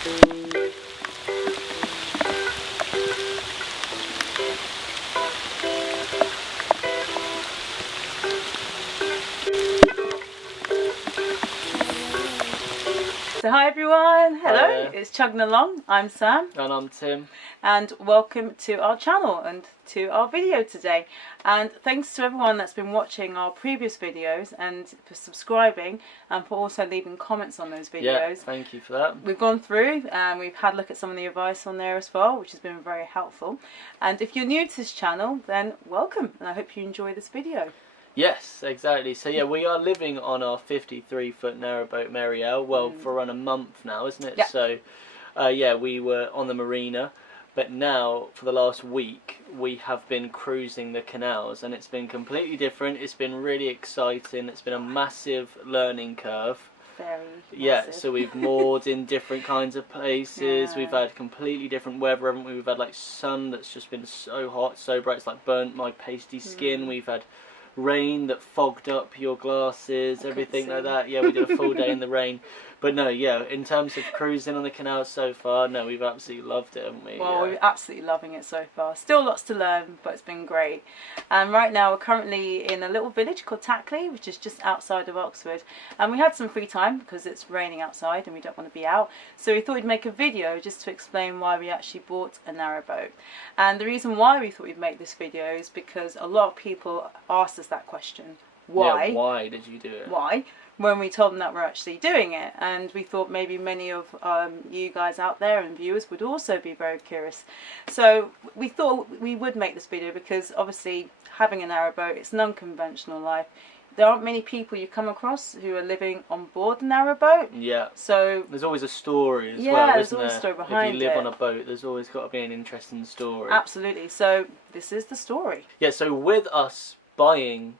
So hi everyone, hello, Hi there. It's Chugging Along, I'm Sam. And I'm Tim. And welcome to our channel and to our video today. And thanks to everyone that's been watching our previous videos and for subscribing and for also leaving comments on those videos. Yeah, thank you for that. We've gone through and we've had a look at some of the advice on there as well, which has been very helpful. And if you're new to this channel, then welcome and I hope you enjoy this video. Yes, exactly. So yeah, we are living on our 53-foot narrowboat Marielle, well, for around a month now, isn't it? Yeah. So yeah, we were on the marina, but now for the last week we have been cruising the canals, and it's been completely different. It's been really exciting. It's been a massive learning curve. Very Yeah, massive. so we've moored in different kinds of places. Yeah. We've had completely different weather, haven't we? We've had like sun that's just been so hot, so bright, it's like burnt my pasty skin. We've had rain that fogged up your glasses, everything like that. Yeah, we did a full day in the rain. But no, yeah, in terms of cruising on the canal so far, no, we've absolutely loved it, haven't we? Well, we're absolutely loving it so far. Still lots to learn, but it's been great. And right now we're currently in a little village called Tackley, which is just outside of Oxford. And we had some free time because it's raining outside and we don't want to be out. So we thought we'd make a video just to explain why we actually bought a narrowboat. And the reason why we thought we'd make this video is because a lot of people asked us that question. Why? Yeah, why did you do it? Why? When we told them that we're actually doing it, and we thought maybe many of you guys out there and viewers would also be very curious. So we thought we would make this video because obviously having a narrowboat, it's an unconventional life. There aren't many people you come across who are living on board a narrowboat. Yeah. So there's always a story as yeah, well, there's isn't always there? a story behind if you live it. on a boat, there's always got to be an interesting story. Absolutely. So this is the story. Yeah, so with us buying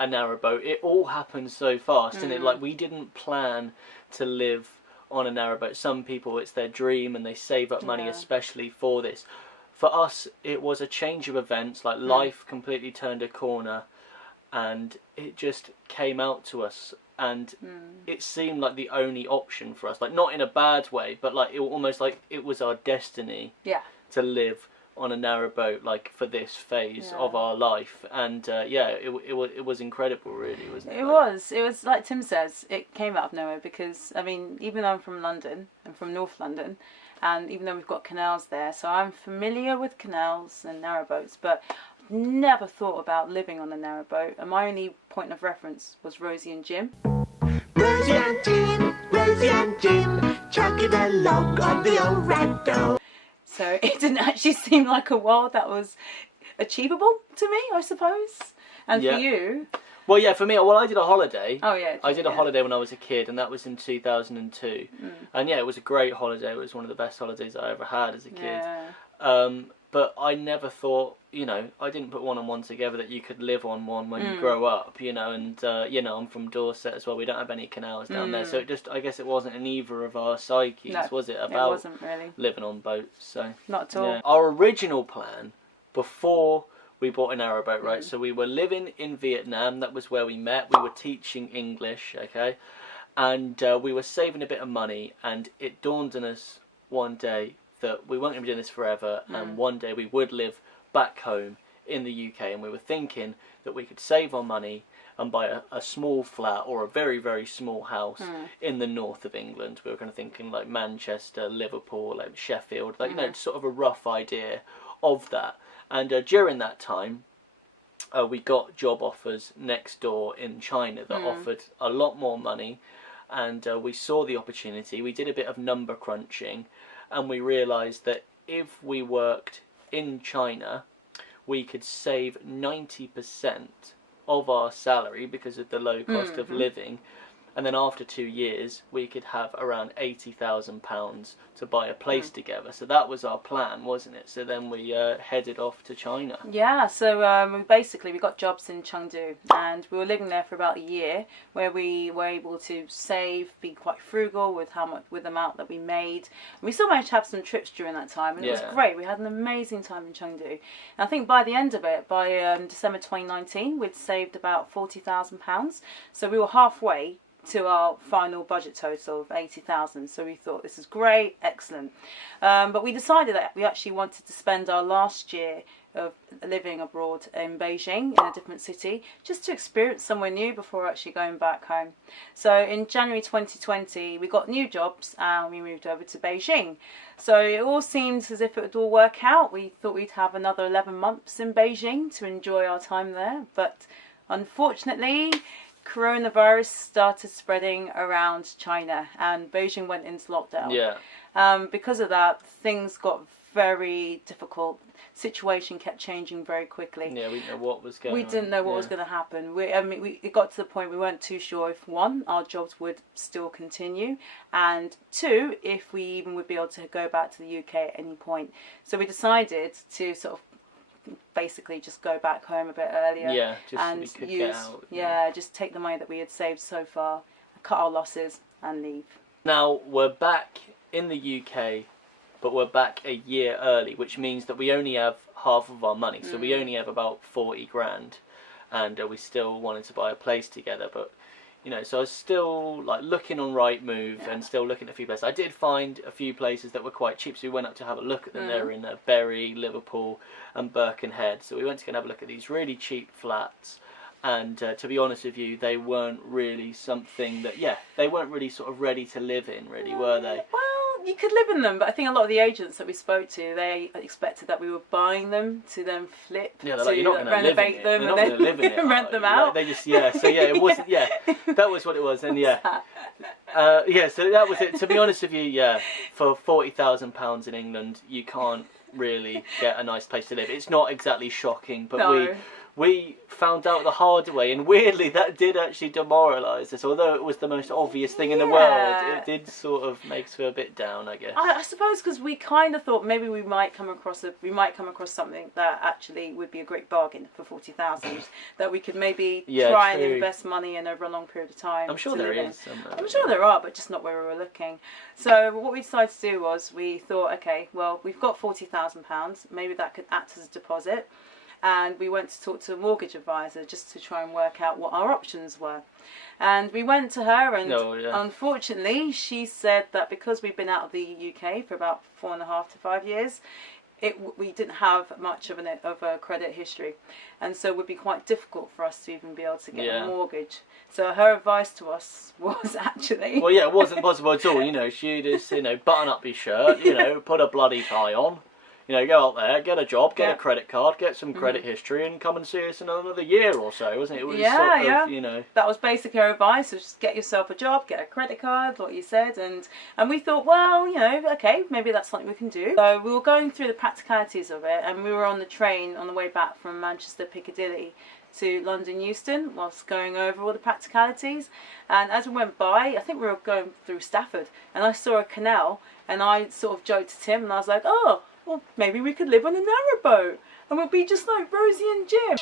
a narrowboat, it all happened so fast, didn't it? Like, we didn't plan to live on a narrowboat. Some people, it's their dream and they save up money especially for this. For us, it was a change of events. Like, life completely turned a corner and it just came out to us, and it seemed like the only option for us. Like, not in a bad way, but like it almost like it was our destiny to live on a narrowboat, like for this phase of our life. And yeah, it was incredible, really, wasn't it? It was like Tim says, it came out of nowhere because I mean, even though I'm from London, I'm from North London, and even though we've got canals there, so I'm familiar with canals and narrowboats, but never thought about living on a narrowboat, and my only point of reference was Rosie and Jim. Rosie and Jim, chugging along on the old ragdoll. So it didn't actually seem like a world that was achievable to me, I suppose. And for you? Well, yeah, for me, well, I did a holiday. Oh, yeah. I did a holiday when I was a kid, and that was in 2002. And yeah, it was a great holiday. It was one of the best holidays I ever had as a kid. Yeah. But I never thought, you know, I didn't put one and one together that you could live on one when you grow up, you know. And, you know, I'm from Dorset as well. We don't have any canals down there. So it just, I guess it wasn't in either of our psyches, was it? About it wasn't really. Living on boats. So not at all. Yeah. Our original plan before we bought a narrowboat, right? So we were living in Vietnam. That was where we met. We were teaching English, okay? And we were saving a bit of money. And it dawned on us one day that we weren't going to be doing this forever. And one day we would live back home in the UK. And we were thinking that we could save our money and buy a small flat or a very, very small house in the north of England. We were kind of thinking like Manchester, Liverpool, like Sheffield, like, you know, sort of a rough idea of that. And during that time, we got job offers next door in China that offered a lot more money. And we saw the opportunity. We did a bit of number crunching. And we realised that if we worked in China, we could save 90% of our salary because of the low cost of living. And then after 2 years, we could have around £80,000 to buy a place together. So that was our plan, wasn't it? So then we headed off to China. Yeah, so basically we got jobs in Chengdu, and we were living there for about a year, where we were able to save, be quite frugal with the amount that we made. And we still managed to have some trips during that time, and it was great. We had an amazing time in Chengdu. And I think by the end of it, by December 2019, we'd saved about £40,000. So we were halfway to our final budget total of 80,000. So we thought this is great, excellent. But we decided that we actually wanted to spend our last year of living abroad in Beijing, in a different city, just to experience somewhere new before actually going back home. So in January 2020 we got new jobs and we moved over to Beijing. So it all seemed as if it would all work out. We thought we'd have another 11 months in Beijing to enjoy our time there, but unfortunately coronavirus started spreading around China and Beijing went into lockdown. Yeah. Because of that, things got very difficult. Situation kept changing very quickly. Yeah, we didn't know what was going on. We didn't know what was going to happen. It got to the point we weren't too sure if, one, our jobs would still continue, and two, if we even would be able to go back to the UK at any point. So we decided to sort of basically just go back home a bit earlier. Yeah, just and so we could use, get out. just take the money that we had saved so far, cut our losses and leave. Now we're back in the UK, but we're back a year early, which means that we only have half of our money. So we only have about 40 grand, and we still wanted to buy a place together. But you know, so I was still like looking on Rightmove and still looking at a few places. I did find a few places that were quite cheap, so we went up to have a look at them. They were in Bury, Liverpool and Birkenhead. So we went to go and have a look at these really cheap flats. And to be honest with you, they weren't really something that, they weren't really sort of ready to live in, really, were they? Well, you could live in them, but I think a lot of the agents that we spoke to, they expected that we were buying them to then flip, yeah, to like, you're not going to renovate them and then live in it, rent them out. Like, they just, it wasn't, that was what it was, and so that was it. To be honest with you, for £40,000 in England, you can't really get a nice place to live. It's not exactly shocking, but we found out the hard way, and weirdly that did actually demoralise us. Although it was the most obvious thing in the world, it did sort of make us feel a bit down, I guess. I suppose because we kind of thought maybe we might come across something that actually would be a great bargain for 40,000 that we could maybe try and invest money in over a long period of time. I'm sure there is. I'm sure there are, but just not where we were looking. So what we decided to do was we thought, okay, well, we've got £40,000, maybe that could act as a deposit. And we went to talk to a mortgage advisor just to try and work out what our options were. And we went to her, and unfortunately she said that because we've been out of the UK for about 4.5 to 5 years, we didn't have much of a credit history, and so it would be quite difficult for us to even be able to get a mortgage. So her advice to us was actually... Well, it wasn't possible at all. You know, she just, button up your shirt, put a bloody tie on. Go out there, get a job, get a credit card, get some credit history, and come and see us in another year or so, wasn't it? It was That was basically her advice, was just get yourself a job, get a credit card, what you said, and we thought, well, okay, maybe that's something we can do. So we were going through the practicalities of it, and we were on the train on the way back from Manchester Piccadilly to London Euston whilst going over all the practicalities, and as we went by, I think we were going through Stafford, and I saw a canal, and I sort of joked to Tim, and I was like, oh, well, maybe we could live on a narrowboat, and we'll be just like Rosie and Jim.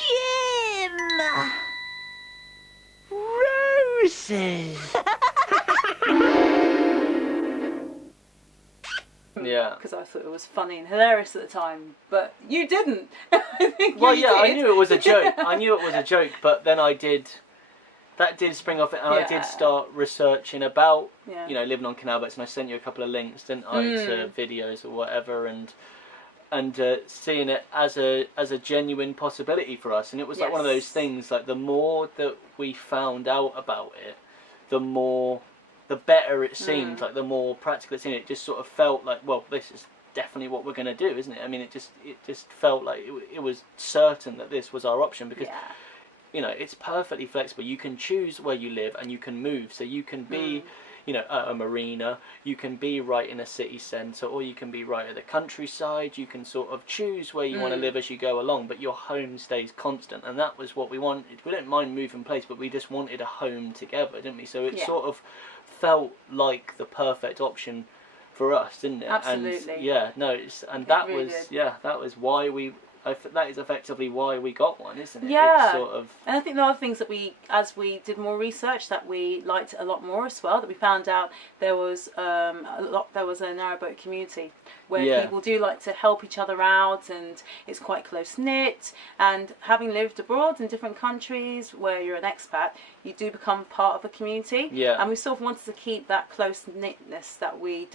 Roses! Yeah. Because I thought it was funny and hilarious at the time, but you didn't. I knew it was a joke. But then that did spring off it, and I did start researching about, living on canal boats, and I sent you a couple of links, didn't I, to videos or whatever, and seeing it as a genuine possibility for us. And it was like one of those things, like the more that we found out about it, the better it seemed, like the more practical it seemed. It just sort of felt like, well, this is definitely what we're going to do, isn't it? I mean, it just felt like it was certain that this was our option, because it's perfectly flexible. You can choose where you live, and you can move, so you can be at a marina, you can be right in a city centre, or you can be right at the countryside. You can sort of choose where you want to live as you go along, but your home stays constant, and that was what we wanted. We didn't mind moving place, but we just wanted a home together, didn't we? So it sort of felt like the perfect option for us, didn't it? Absolutely. And that was why we that is effectively why we got one, isn't it? Yeah. It's sort of... And I think the other things that as we did more research, that we liked a lot more as well. That we found out there was there was a narrowboat community where people do like to help each other out, and it's quite close knit. And having lived abroad in different countries where you're an expat, you do become part of a community. Yeah. And we sort of wanted to keep that close knitness that we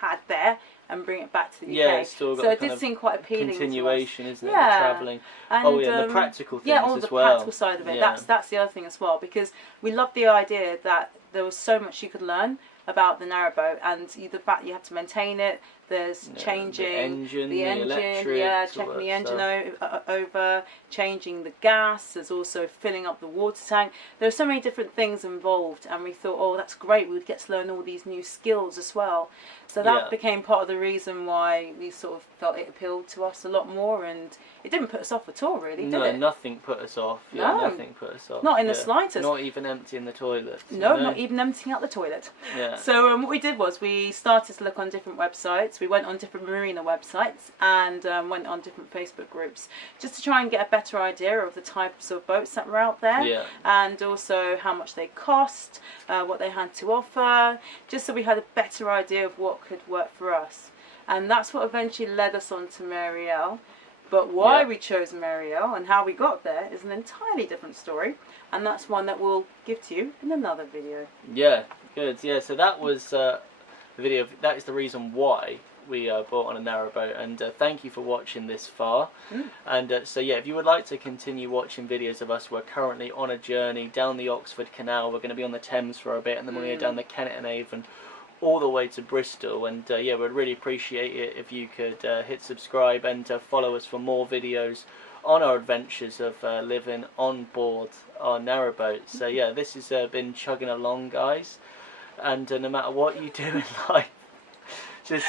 had there, and bring it back to the UK. Yeah, it's still got so it kind did of seem quite appealing. continuation, isn't it? Yeah. The travelling. And, and the practical things all as the well. practical side of it. Yeah. That's the other thing as well, because we loved the idea that there was so much you could learn about the narrowboat, and the fact you have to maintain it. There's changing the engine, the electrics, checking the engine over, changing the gas. There's also filling up the water tank. There are so many different things involved, and we thought, oh, that's great. We'd get to learn all these new skills as well. So that became part of the reason why we sort of felt it appealed to us a lot more, and it didn't put us off at all, really, did it? No, nothing put us off. Yeah, No. Nothing put us off. Not in the slightest. Not even emptying the toilet. No, not even emptying out the toilet. Yeah. So what we did was we started to look on different websites. We went on different marina websites and went on different Facebook groups just to try and get a better idea of the types of boats that were out there. Yeah. And also how much they cost, what they had to offer, just so we had a better idea of what could work for us. And that's what eventually led us on to Marielle. But why we chose Marielle and how we got there is an entirely different story, and that's one that we'll give to you in another video. Yeah, good. Yeah, so that was the video. That is the reason why we bought on a narrowboat, and thank you for watching this far. And so yeah, if you would like to continue watching videos of us, we're currently on a journey down the Oxford Canal. We're going to be on the Thames for a bit, and then we're going to go down the Kennet and Avon all the way to Bristol. And yeah, we'd really appreciate it if you could hit subscribe and follow us for more videos on our adventures of living on board our narrowboat. So yeah, this has been chugging along, guys, and no matter what you do in life, just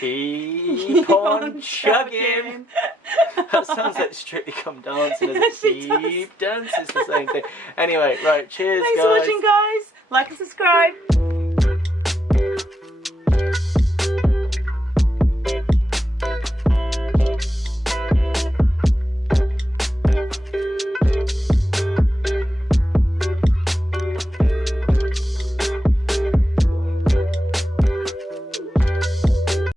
keep on chugging. That sounds like Strictly Come Dancing. Keep dancing, it's the same thing. Anyway, right, cheers, Thanks guys. for watching, guys. Like and subscribe.